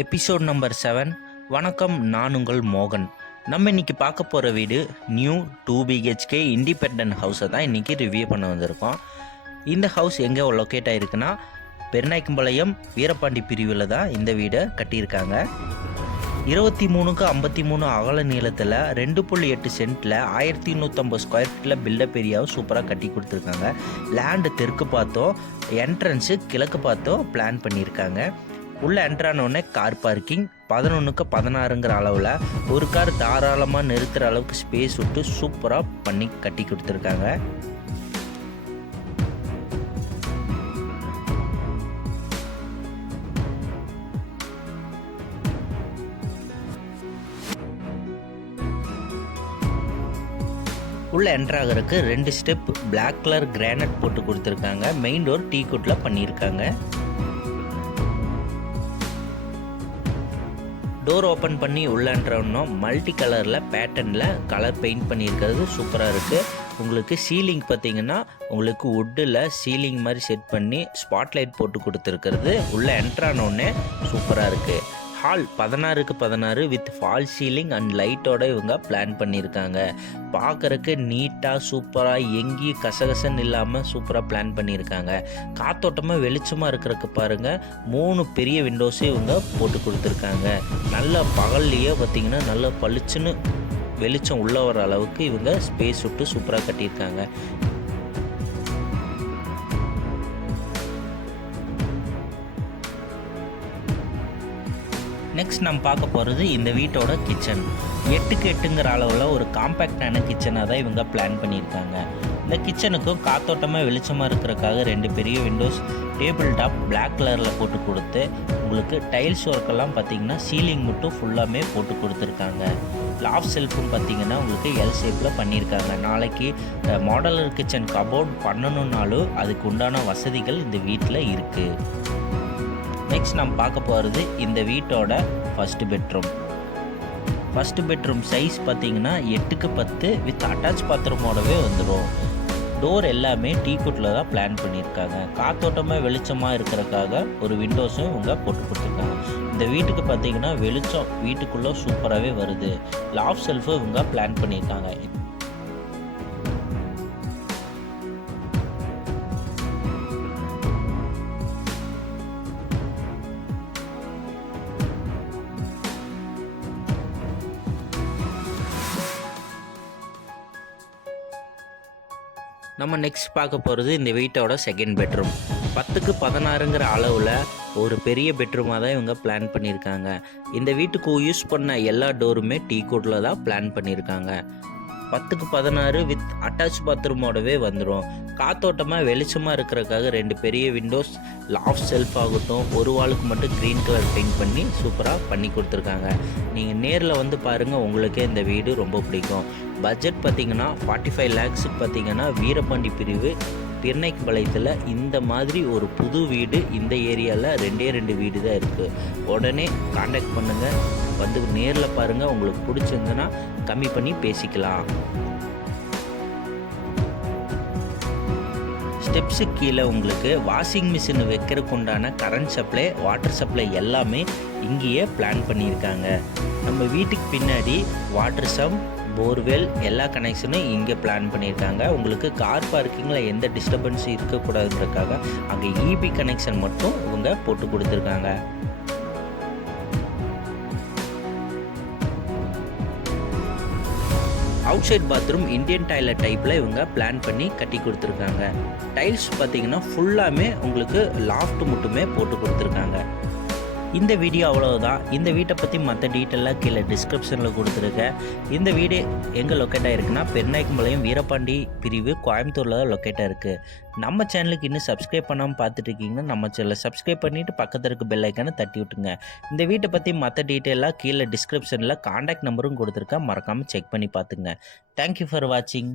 Episode number 7. வணக்கம், நான் உங்கள் மோகன். நம்ம இன்றைக்கி பார்க்க போகிற வீடு நியூ 2 BHK இண்டிபெண்டன்ட் ஹவுஸை தான் இன்றைக்கி ரிவ்யூ பண்ண வந்திருக்கோம். இந்த ஹவுஸ் எங்கே லொக்கேட் ஆகிருக்குன்னா பெருநாயக்கம்பாளையம் வீரபாண்டி பிரிவில் தான் இந்த வீடை கட்டியிருக்காங்க. 23க்கு 53 அகல நீளத்தில் 2.8 சென்ட்டில் 1150 ஸ்கொயர் ஃபீட்டில் பில்டப் ஏரியாவும் சூப்பராக கட்டி கொடுத்துருக்காங்க. லேண்டு தெற்கு பார்த்தோம், என்ட்ரன்ஸு கிழக்கு பார்த்தோம் பிளான் பண்ணியிருக்காங்க. உள்ளே என்ட்ரானோடனே கார் பார்க்கிங் 11க்கு 16ங்கிற அளவில் ஒரு கார் தாராளமாக நிறுத்துகிற அளவுக்கு ஸ்பேஸ் விட்டு சூப்பராக பண்ணி கட்டி கொடுத்துருக்காங்க. உள்ள என்ட்ராகிறதுக்கு 2 ஸ்டெப் பிளாக் கலர் கிரானைட் போட்டு கொடுத்துருக்காங்க. மெயின் டோர் டீ குட்டில் பண்ணியிருக்காங்க. டோர் ஓப்பன் பண்ணி உள்ளன்றோன்னா மல்டி கலரில் பேட்டர்னில் கலர் பெயிண்ட் பண்ணியிருக்கிறது சூப்பராக இருக்குது. உங்களுக்கு சீலிங் பார்த்திங்கன்னா உங்களுக்கு வுட்டில் சீலிங் மாதிரி செட் பண்ணி ஸ்பாட்லைட் போட்டு கொடுத்துருக்கிறது உள்ளே என்ட்ரானோடனே சூப்பராக இருக்குது. ஹால் 16க்கு 16 வித் ஃபால் சீலிங் அண்ட் லைட்டோட இவங்க பிளான் பண்ணியிருக்காங்க. பார்க்குறக்கு நீட்டாக சூப்பராக எங்கேயும் கசகசன்னு இல்லாமல் சூப்பராக பிளான் பண்ணியிருக்காங்க. காத்தோட்டமாக வெளிச்சமாக இருக்கிறதுக்கு பாருங்கள் 3 பெரிய விண்டோஸும் இவங்க போட்டு கொடுத்துருக்காங்க. நல்ல பகல்லையே பார்த்திங்கன்னா நல்ல பளிச்சுன்னு வெளிச்சம் உள்ள வர அளவுக்கு இவங்க ஸ்பேஸ் விட்டு சூப்பராக கட்டியிருக்காங்க. நெக்ஸ்ட் நம்ம பார்க்க போகிறது இந்த வீட்டோட கிச்சன். 8க்கு 8ங்கிற அளவில் ஒரு காம்பேக்டான கிச்சனாக தான் இவங்க பிளான் பண்ணியிருக்காங்க. இந்த கிச்சனுக்கும் காத்தோட்டமாக வெளிச்சமாக இருக்கிறதுக்காக 2 பெரிய விண்டோஸ், டேபிள் டாப் பிளாக் கலரில் போட்டு கொடுத்து உங்களுக்கு டைல்ஸ் ஒர்க்கெல்லாம் பார்த்திங்கன்னா சீலிங் மட்டும் ஃபுல்லாமே போட்டு கொடுத்துருக்காங்க. லாஃப் செல்ஃபும் பார்த்திங்கன்னா உங்களுக்கு எல் ஷேப்பில் பண்ணியிருக்காங்க. நாளைக்கு மாடலர் கிச்சன் கபோர்ட் பண்ணணுன்னாலும் அதுக்கு உண்டான வசதிகள் இந்த வீட்டில் இருக்குது. நெக்ஸ்ட் நம்ம பார்க்க போகிறது இந்த வீட்டோட first bedroom. First bedroom size பார்த்திங்கன்னா 8க்கு 10 வித் அட்டாச் பாத்ரூமோடவே வந்துடும். டோர் எல்லாமே டீக்குட்டில் தான் பிளான் பண்ணியிருக்காங்க. காத்தோட்டமாக வெளிச்சமாக இருக்கிறதுக்காக ஒரு விண்டோஸும் இவங்க போட்டு கொடுத்துருக்காங்க. இந்த வீட்டுக்கு பார்த்திங்கன்னா வெளிச்சம் வீட்டுக்குள்ளே சூப்பராகவே வருது. லாஃப் செல்ஃபும் இவங்க பிளான் பண்ணியிருக்காங்க. நம்ம நெக்ஸ்ட் பார்க்க போகிறது இந்த வீட்டோட செகண்ட் பெட்ரூம். 10க்கு 16ங்கிற அளவில் ஒரு பெரிய பெட்ரூமாக தான் இவங்க பிளான் பண்ணியிருக்காங்க. இந்த வீட்டுக்கு யூஸ் பண்ண எல்லா டோருமே டீ கோட்டில் தான் பிளான் பண்ணியிருக்காங்க. 10க்கு 16 வித் அட்டாச் பாத்ரூமோடவே வந்துடும். காத்தோட்டமாக வெளிச்சமாக இருக்கிறதுக்காக 2 பெரிய விண்டோஸ், லாஃப் செல்ஃப் ஆகட்டும், ஒரு வாளுக்கு மட்டும் க்ரீன் கலர் பெயிண்ட் பண்ணி சூப்பராக பண்ணி கொடுத்துருக்காங்க. நீங்கள் நேரில் வந்து பாருங்கள், உங்களுக்கே இந்த வீடு ரொம்ப பிடிக்கும். பட்ஜெட் பார்த்திங்கன்னா 45 lakhs பார்த்திங்கன்னா வீரபாண்டி பிரிவு பெருநாயக்கம்பாளையத்தில் இந்த மாதிரி ஒரு புது வீடு இந்த ஏரியாவில் 2 வீடு தான் இருக்குது. உடனே காண்டாக்ட் பண்ணுங்கள், வந்து நேரில் பாருங்கள். உங்களுக்கு பிடிச்சிருந்ததுன்னா கம்மி பண்ணி பேசிக்கலாம். ஸ்டெப்ஸு கீழே உங்களுக்கு வாஷிங் மிஷின் வைக்கிறதுக்கு உண்டான கரண்ட் சப்ளை, வாட்டர் சப்ளை எல்லாமே இங்கேயே பிளான் பண்ணியிருக்காங்க. நம்ம வீட்டுக்கு பின்னாடி வாட்டர் சம், போர்வெல் எல்லா கனெக்ஷனும் இங்கே பிளான் பண்ணியிருக்காங்க. உங்களுக்கு கார் பார்க்கிங்கில் எந்த டிஸ்டர்பன்ஸும் இருக்கக்கூடாதுன்றதுக்காக அங்கே இபி கனெக்ஷன் மட்டும் இவங்க போட்டு கொடுத்துருக்காங்க. Outside bathroom Indian toilet டைப்பில் இவங்க பிளான் பண்ணி கட்டி கொடுத்துருக்காங்க. டைல்ஸ் பார்த்திங்கன்னா ஃபுல்லாமே உங்களுக்கு லாஃப்ட் மட்டுமே போட்டு கொடுத்துருக்காங்க. இந்த வீடியோ அவ்வளோதான். இந்த வீட்டை பற்றி மற்ற டீட்டெயிலாக கீழே டிஸ்கிரிப்ஷனில் கொடுத்துருக்கேன். இந்த வீடு எங்கே லொக்கேட் ஆகிருக்குன்னா பெருநாயக்கம்பாளையம் வீரபாண்டி பிரிவு கோயம்புத்தூரில் தான் லொக்கேட் ஆகிருக்கு. நம்ம சேனலுக்கு இன்னும் சப்ஸ்கிரைப் பண்ணாமல் பார்த்துட்டு இருக்கீங்கன்னா நம்ம சேனலை சப்ஸ்கிரைப் பண்ணிவிட்டு பக்கத்தில் இருக்க பெல் ஐக்கானை தட்டி விட்டுங்க. இந்த வீட்டை பற்றி மற்ற டீட்டெயிலாக கீழே டிஸ்கிரிப்ஷனில் காண்டாக்ட் நம்பரும் கொடுத்துருக்கேன், மறக்காமல் செக் பண்ணி பார்த்துங்க. தேங்க்யூ ஃபார் வாட்சிங்.